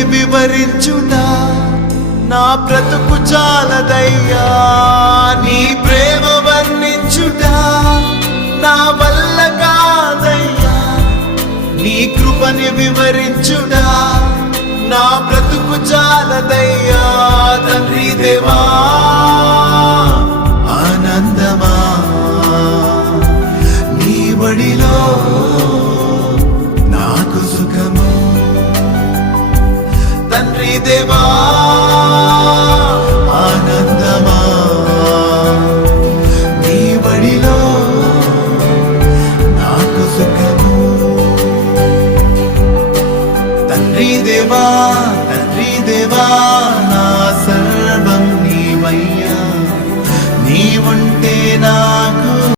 కృపని వివరించుట నా బ్రతుకు చాలదయ్యా. నీ ప్రేమ వర్ణించుట నా వల్ల కాదయ్యా. నీ కృపని వివరించుట నా బ్రతుకు చాలదయ్యా. తండ్రి దేవా